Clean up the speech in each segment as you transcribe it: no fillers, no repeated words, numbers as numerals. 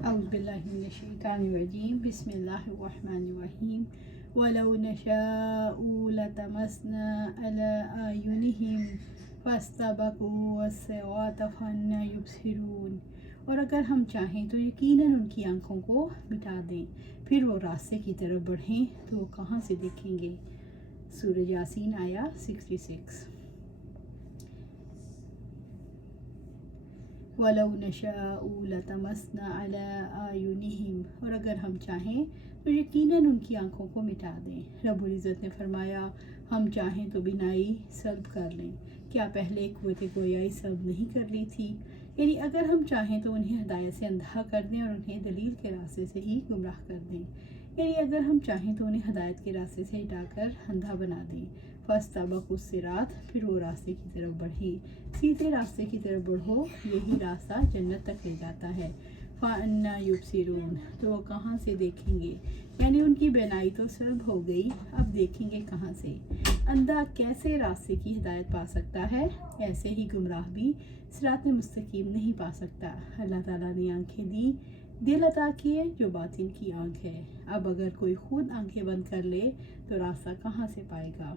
اعوذ باللہ من الشیطان الرجیم بسم اللہ الرحمن الرحیم ولو نشاء لطمسنا علی اعینہم فاستبقوا الصراط فأنی یبصرون۔ اور اگر ہم چاہیں تو یقیناً ان کی آنکھوں کو مٹا دیں، پھر وہ راستے کی طرف بڑھیں تو وہ کہاں سے دیکھیں گے۔ سورہ یاسین آیا 66۔ وَلَوْ نَشَاءُ لَطَمَسْنَا عَلَىٰ أَعْيُنِهِمْ، اور اگر ہم چاہیں تو یقیناً ان کی آنکھوں کو مٹا دیں۔ رب العزت نے فرمایا ہم چاہیں تو بینائی سلب کر لیں، کیا پہلے قوت گویائی سلب نہیں کر لی تھی؟ یعنی اگر ہم چاہیں تو انہیں ہدایت سے اندھا کر دیں اور انہیں دلیل کے راستے سے ہی گمراہ کر دیں، یعنی اگر ہم چاہیں تو انہیں ہدایت کے راستے سے ہٹا کر اندھا بنا دیں۔ فاستبقوا الصراط، پھر وہ راستے کی طرف بڑھی، سیدھے راستے کی طرف بڑھو، یہی راستہ جنت تک لے جاتا ہے۔ فَأَنَّىٰ يُبْصِرُونَ، تو وہ کہاں سے دیکھیں گے؟ یعنی ان کی بینائی تو سلب ہو گئی، اب دیکھیں گے کہاں سے؟ اندھا کیسے راستے کی ہدایت پا سکتا ہے، ایسے ہی گمراہ بھی صراط مستقیم نہیں پا سکتا۔ اللہ تعالیٰ نے آنکھیں دی، دل عطا کیے جو باطن کی آنکھ ہے۔ اب اگر کوئی خود آنکھیں بند کر لے تو راستہ کہاں سے پائے گا؟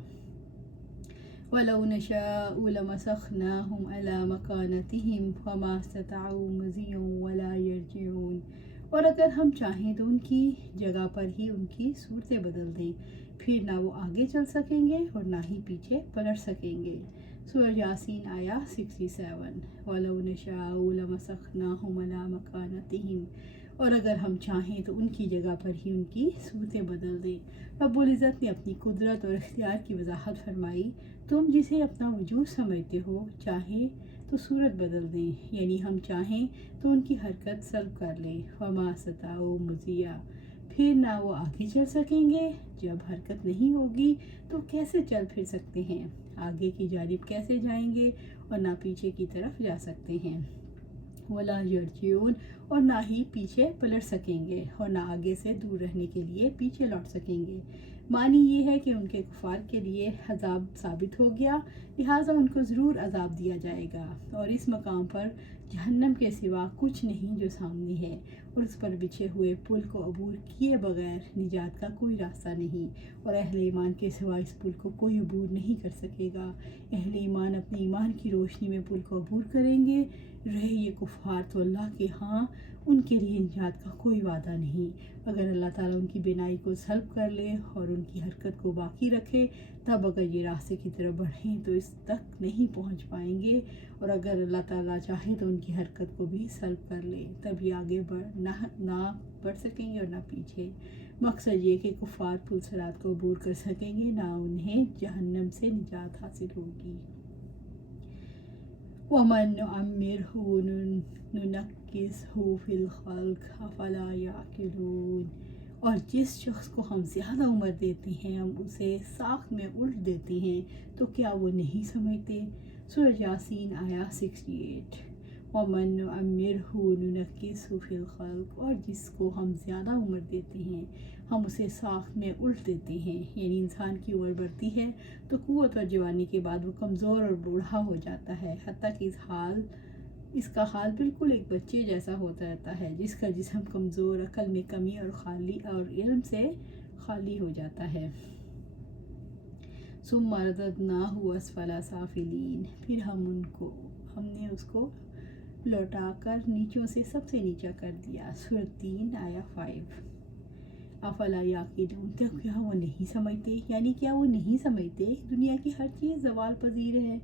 وَلَوْ نَشَاءُ لَمَسَخْنَاهُمْ عَلَىٰ مَكَانَتِهِمْ فَمَا اسْتَطَاعُوا مَضِيًّا وَلَا يَرْجِعُونَ، اور اگر ہم چاہیں تو ان کی جگہ پر ہی ان کی صورتیں بدل دیں، پھر نہ وہ آگے چل سکیں گے اور نہ ہی پیچھے پلٹ سکیں گے۔ سورہ یاسین آیا 67۔ وَلَوْ نَشَاءُ لَمَسَخْنَاهُمْ عَلَىٰ مَكَانَتِهِمْ، اور اگر ہم چاہیں تو ان کی جگہ پر ہی ان کی صورتیں بدل دیں۔ رب العزت نے اپنی قدرت اور اختیار کی وضاحت فرمائی، تم جسے اپنا وجود سمجھتے ہو چاہے تو صورت بدل دیں، یعنی ہم چاہیں تو ان کی حرکت سلب کر لیں۔ وَمَا اسْتَطَاعُوا مُضِيًّا، پھر نہ وہ آگے چل سکیں گے، جب حرکت نہیں ہوگی تو کیسے چل پھر سکتے ہیں، آگے کی جانب کیسے جائیں گے اور نہ پیچھے کی طرف جا سکتے ہیں۔ وَلَا يَرْجِعُونَ، اور نہ ہی پیچھے پلٹ سکیں گے اور نہ آگے سے دور رہنے کے لیے پیچھے لوٹ سکیں گے۔ معنی یہ ہے کہ ان کے کفار کے لیے عذاب ثابت ہو گیا، لہٰذا ان کو ضرور عذاب دیا جائے گا، اور اس مقام پر جہنم کے سوا کچھ نہیں جو سامنے ہے، اور اس پر بچھے ہوئے پل کو عبور کیے بغیر نجات کا کوئی راستہ نہیں، اور اہل ایمان کے سوا اس پل کو کوئی عبور نہیں کر سکے گا۔ اہل ایمان اپنے ایمان کی روشنی میں پل کو عبور کریں گے، رہے یہ کفار تو اللہ کے ہاں ان کے لیے نجات کا کوئی وعدہ نہیں۔ اگر اللہ تعالیٰ ان کی بینائی کو سلب کر لے اور ان کی حرکت کو باقی رکھے، تب اگر یہ راستے کی طرف بڑھیں تو اس تک نہیں پہنچ پائیں گے، اور اگر اللہ تعالیٰ چاہے تو ان کی حرکت کو بھی سلب کر لے، تب یہ آگے نہ بڑھ سکیں گے اور نہ پیچھے۔ مقصد یہ کہ کفار پل صراط کو عبور کر سکیں گے، نہ انہیں جہنم سے نجات حاصل ہوگی۔ وَمَن نُعَمِّرْهُ نُنَكِّسْهُ فِي الْخَلْقِ أَفَلَا يَعْقِلُونَ، اور جس شخص کو ہم زیادہ عمر دیتے ہیں ہم اسے ساخت میں الٹ دیتے ہیں تو کیا وہ نہیں سمجھتے۔ سورہ یاسین آیا 68۔ وَمَن نُعَمِّرْهُ نُنَكِّسْهُ فِي الْخَلْقِ، اور جس کو ہم زیادہ عمر دیتے ہیں ہم اسے ساخت میں الٹ دیتے ہیں، یعنی انسان کی عمر بڑھتی ہے تو قوت اور جوانی کے بعد وہ کمزور اور بوڑھا ہو جاتا ہے، حتیٰ کہ اس کا حال بالکل ایک بچے جیسا ہوتا رہتا ہے جس کا جسم کمزور، عقل میں کمی اور علم سے خالی ہو جاتا ہے۔ ثُمَّ رَدَدْنَاهُ أَسْفَلَ سَافِلِينَ، پھر ہم نے اس کو لوٹا کر نیچوں سے سب سے نیچا کر دیا۔ سورہ 3 آیا 5۔ افلا یعقلون، تو کیا وہ نہیں سمجھتے، یعنی کیا وہ نہیں سمجھتے دنیا کی ہر چیز زوال پذیر ہے،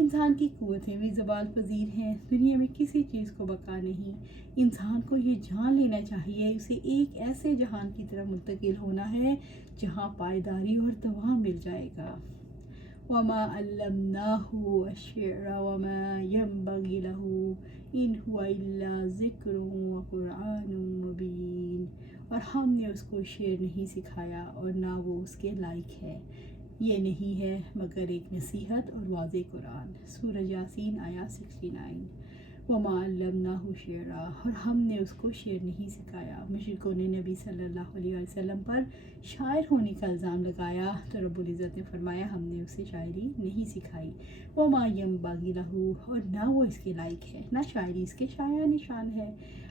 انسان کی قوتیں بھی زوال پذیر ہیں، دنیا میں کسی چیز کو بقا نہیں۔ انسان کو یہ جان لینا چاہیے اسے ایک ایسے جہان کی طرف منتقل ہونا ہے جہاں پائیداری اور دوام مل جائے گا۔ وَمَا عَلَّمْنَاهُ الشِّعْرَ وَمَا يَنبَغِي لَهُ إِنْ هُوَ إِلَّا ذِكْرٌ وَقُرْآنٌ مُبِينٌ، اور ہم نے اس کو شعر نہیں سکھایا اور نہ وہ اس کے لائق ہے، یہ نہیں ہے مگر ایک نصیحت اور واضح قرآن۔ سورہ یاسین آیا 69۔ وَمَا عَلَّمْنَاهُ شِعْرًا، اور ہم نے اس کو شعر نہیں سکھایا۔ مشرکوں نے نبی صلی اللہ علیہ وسلم پر شاعر ہونے کا الزام لگایا تو رب العزت نے فرمایا ہم نے اسے شاعری نہیں سکھائی۔ وَمَا يَنبَغِي لَهُ، اور نہ وہ اس کے لائق ہے، نہ شاعری اس کے شایان شان ہے۔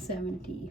70।